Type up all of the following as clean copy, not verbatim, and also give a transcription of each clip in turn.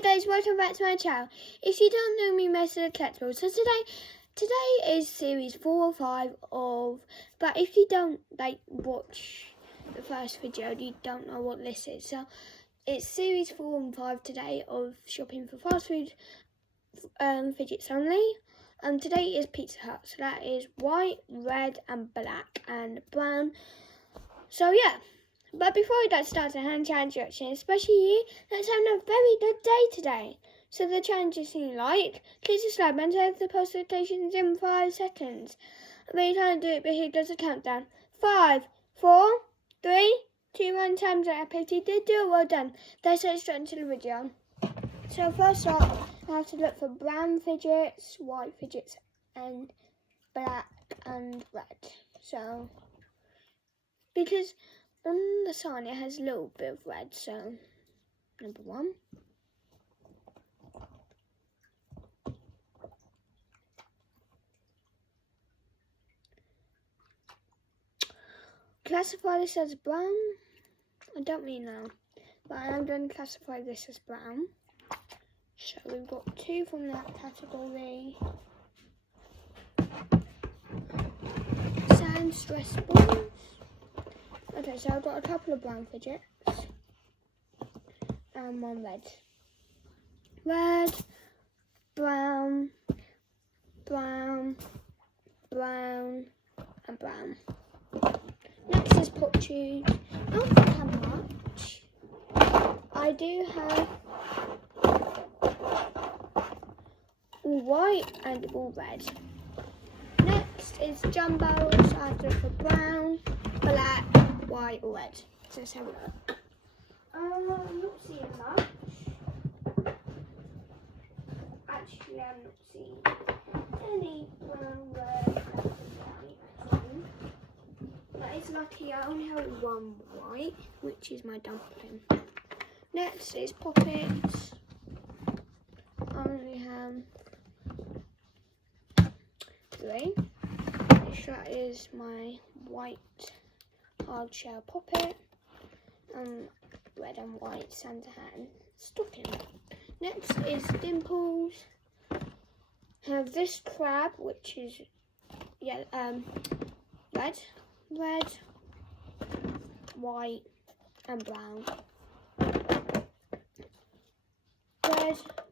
Hi guys, welcome back to my channel. If you don't know me, most of the collectibles. So today is series 4 or 5 of, but if you don't watch the first video, you don't know what this is. So it's series 4 and 5 today of shopping for fast food fidgets only. Today is Pizza Hut, so that is white, red and black and brown. So yeah. But before we get started, hand challenge reaction, especially you, let's have a very good day today. So the challenge is you like, click subscribe and save the post notifications in 5 seconds. I'm really trying to do it, but here goes the countdown. 5, 4, 3, 2, 1, time's up. If you did do it, well done. Let's get straight into the video. So first off, I have to look for brown fidgets, white fidgets and black and red. So, because on the sign it has a little bit of red, so number 1. Classify this as brown. I don't really know, but I am going to classify this as brown. So we've got 2 from that category. Sand stress balls. Okay, so I've got a couple of brown fidgets and 1 red. Red, brown, brown, brown and brown. Next is pop tube. I don't think I have much. I do have all white and all red. Next is jumbos. I have to look for brown, black, white or red. So let's have a look. I'm not seeing much. Actually, I'm not seeing any brown, red, black and white. But it's lucky I only have 1 white, which is my dumpling. Next is poppets. I only have 3. Which that is my white hard shell poppet, red and white Santa hat and stocking. Next is dimples. I have this crab, which is red, white and brown.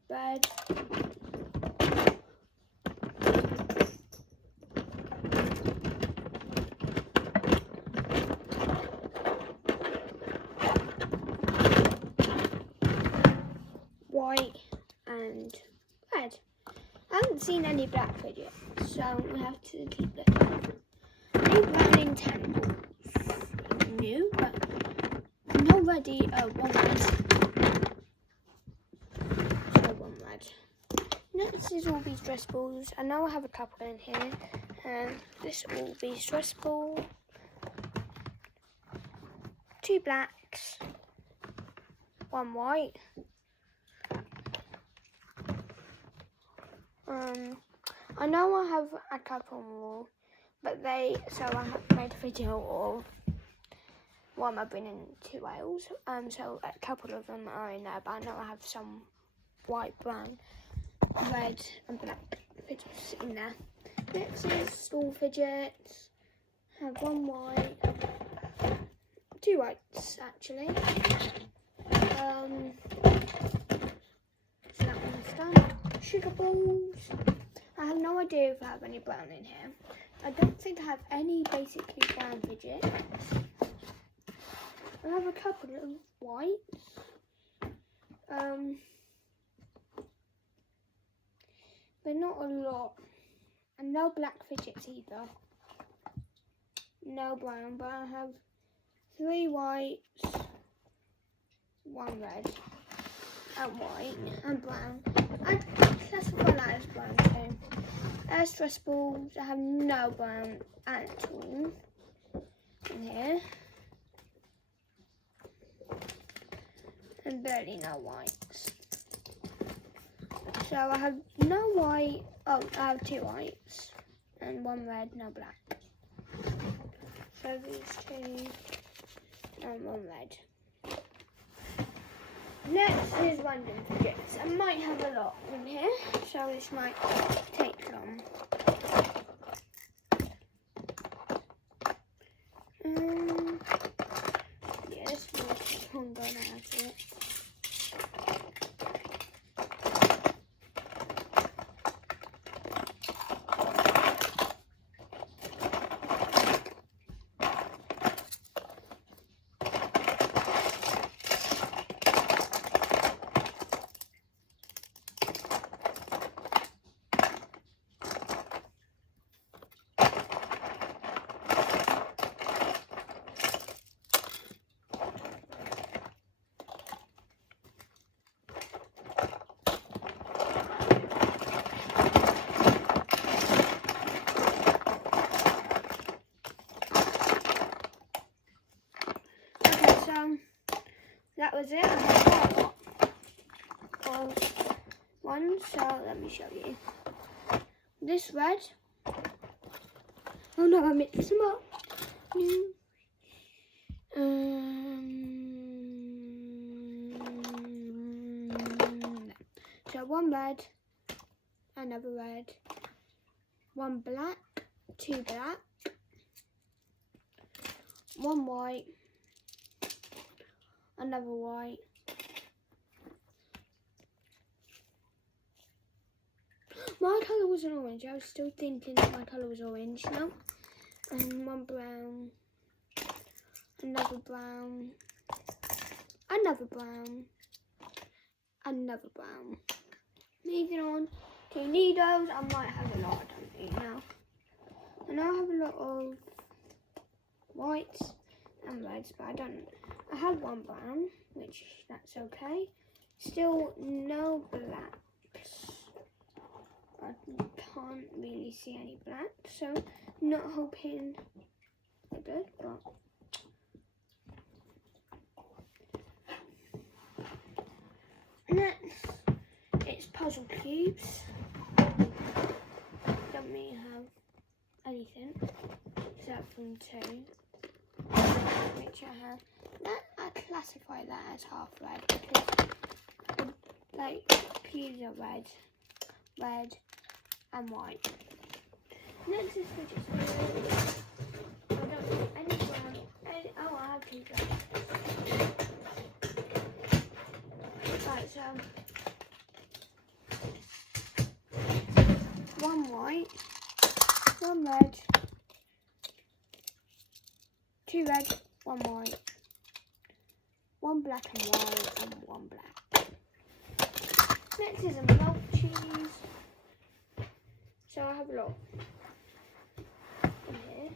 Red. White and red. I haven't seen any black fidgets, so we have to keep looking. New brown Nintendo. New, but not ready. 1 red. So 1 red. Next is all these stress balls. I know I have a couple in here, and this will be stress ball. 2 blacks, 1 white. I know I have a couple more, but so I have made a video of why am I bringing 2 Wales. So a couple of them are in there, but I know I have some white, brown, red and black fidgets in there. Next is stall fidgets. I have 1 white, 2 whites actually. So that one's done. Sugar balls. I have no idea if I have any brown in here. I don't think I have any basically brown fidgets. I have a couple of whites. But not a lot. And no black fidgets either. No brown, but I have 3 whites, 1 red, and white, and brown. I'd classify that as brown too. Stress balls, I have no brown at all in here. And barely no whites. So I have no white, I have 2 whites, and 1 red, no black. So these 2, and 1 red. Next is random fidgets. I might have a lot in here, so this might take long. Yeah, this one's gone out of it. That was it. I had quite a lot of ones, so let me show you. This red. Oh no, I mixed them up. So one red, another red, one black, two black, one white, another white, my colour was an orange. I was still thinking that my colour was orange now. And one brown, another brown, another brown, another brown. Moving on to needles. I might have a lot, I don't think now. I know I have a lot of whites and reds, but I have one brown, which that's okay. Still no blacks. I can't really see any black, so not hoping they're good, but next it's puzzle cubes. Don't really have anything except from two, which I have. I classify that as half red because like cubes are red and white. Next is fidgets. I don't have any brown. Oh, I have two brown. Right, so one white, one red, two red, one white, one black and white, and one black. Next is a milk cheese. So I have a lot in here.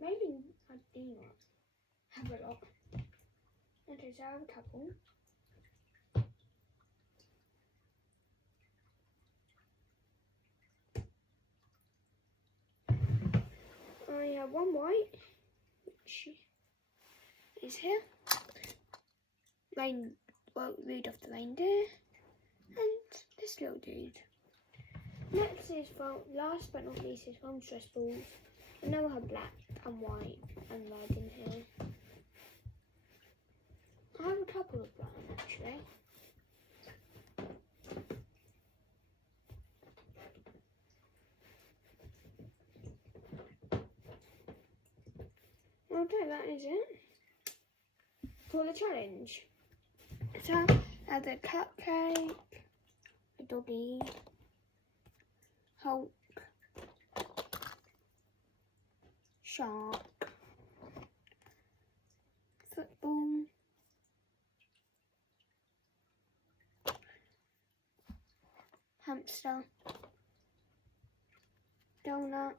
Maybe I do not have a lot. Okay, so I have a couple. I have one white, which is here. Rudolph the reindeer, and this little dude. Next is, last but not least, is from stress balls. I know I have black and white and red in here. I have a couple of brown actually. Okay, that is it for the challenge. So I have a cupcake, a doggy, Hulk, shark, football, hamster, donut,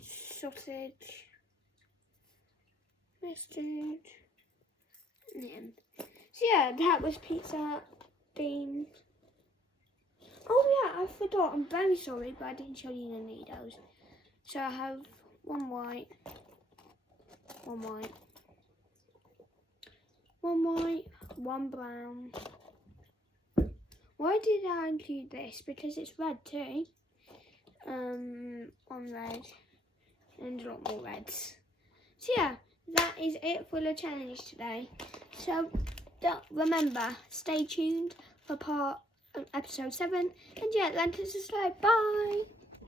sausage, mustard, and the end. So yeah, that was Pizza Bean. Oh yeah, I forgot. I'm very sorry, but I didn't show you the needles. So I have one white, one white, one white, one brown. Why did I include this? Because it's red too. on red and a lot more reds. So yeah, that is it for the challenge today. So remember, stay tuned for episode 7, and yeah, like and subscribe. Bye.